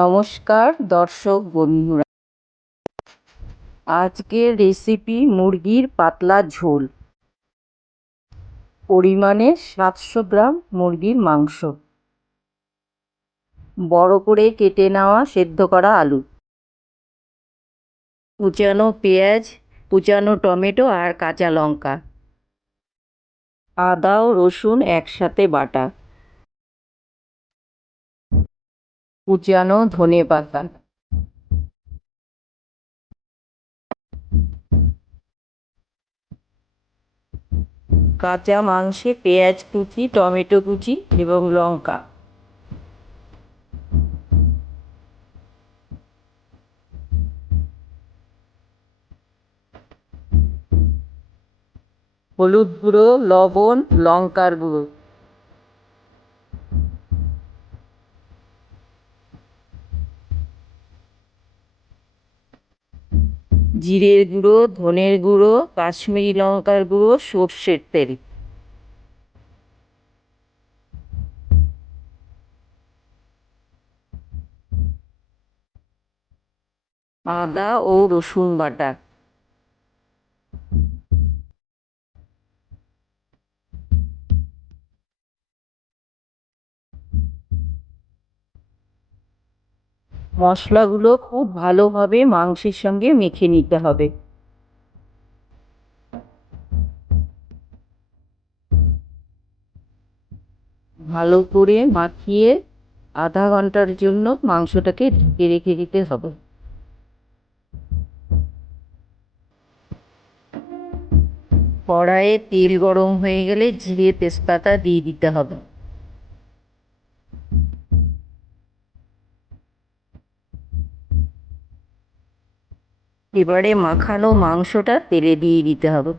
নমস্কার দর্শক বন্ধুরা, আজকের রেসিপি মুরগির পাতলা ঝোল। পরিমাণে 700 গ্রাম মুরগির মাংস, বড় করে কেটে নেওয়া সেদ্ধ করা আলু, কুচানো পেঁয়াজ, কুচানো টমেটো আর কাঁচা লঙ্কা, আদা ও রসুন একসাথে বাটা, কুচানো ধনেপাতা, কাঁচা মাংসে পেঁয়াজ কুচি, টমেটো কুচি এবং লঙ্কা, হলুদ গুঁড়ো, লবণ, লঙ্কার গুঁড়ো, জিরের গুঁড়ো, ধনের গুঁড়ো, কাশ্মীরি লঙ্কার গুঁড়ো, সর্ষের তেল, আদা ও রসুন বাটা, মশলাগুলো খুব ভালোভাবে মাংসের সঙ্গে মেখে নিতে হবে। ভালো করে মাখিয়ে আধা ঘন্টার জন্য মাংসটাকে ঢেকে রেখে দিতে হবে। কড়াইয়ে তেল গরম হয়ে গেলে জিরে তেজপাতা দিয়ে দিতে হবে। এবারে মাখানো মাংসটা তেলে দিয়ে দিতে হবে।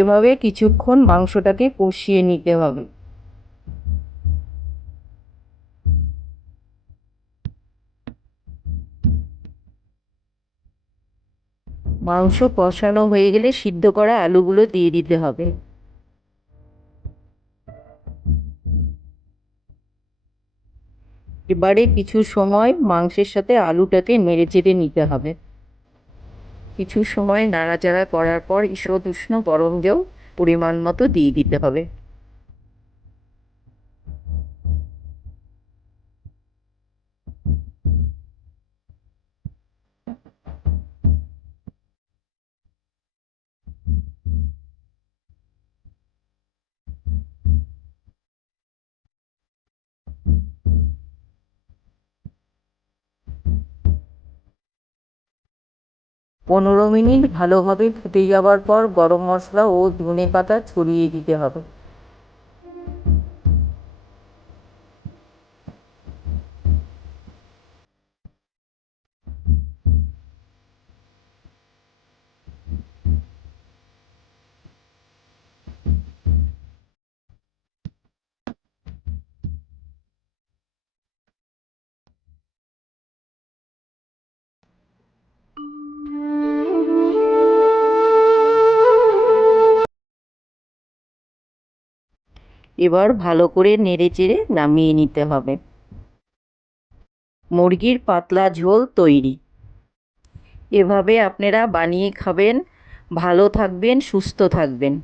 এভাবে কিছুক্ষণ মাংসটাকে কষিয়ে নিতে হবে। মাংস কষানো হয়ে গেলে সিদ্ধ করা আলুগুলো দিয়ে দিতে হবে। এবারে কিছু সময় মাংসের সাথে আলুটাকে নেড়েচেড়ে নিতে হবে। কিছু সময় নাড়াচাড়া করার পর ঈষৎ উষ্ণ গরম জল পরিমাণ মতো দিয়ে দিতে হবে। পনেরো মিনিট ভালোভাবে ফুটে যাওয়ার পর গরম মশলা ও ধনেপাতা ছড়িয়ে দিতে হবে। এবার ভালো করে নেড়েচেড়ে নামিয়ে নিতে হবে। মুরগির পাতলা ঝোল তৈরি। এভাবে আপনারা বানিয়ে খাবেন, ভালো থাকবেন, সুস্থ থাকবেন।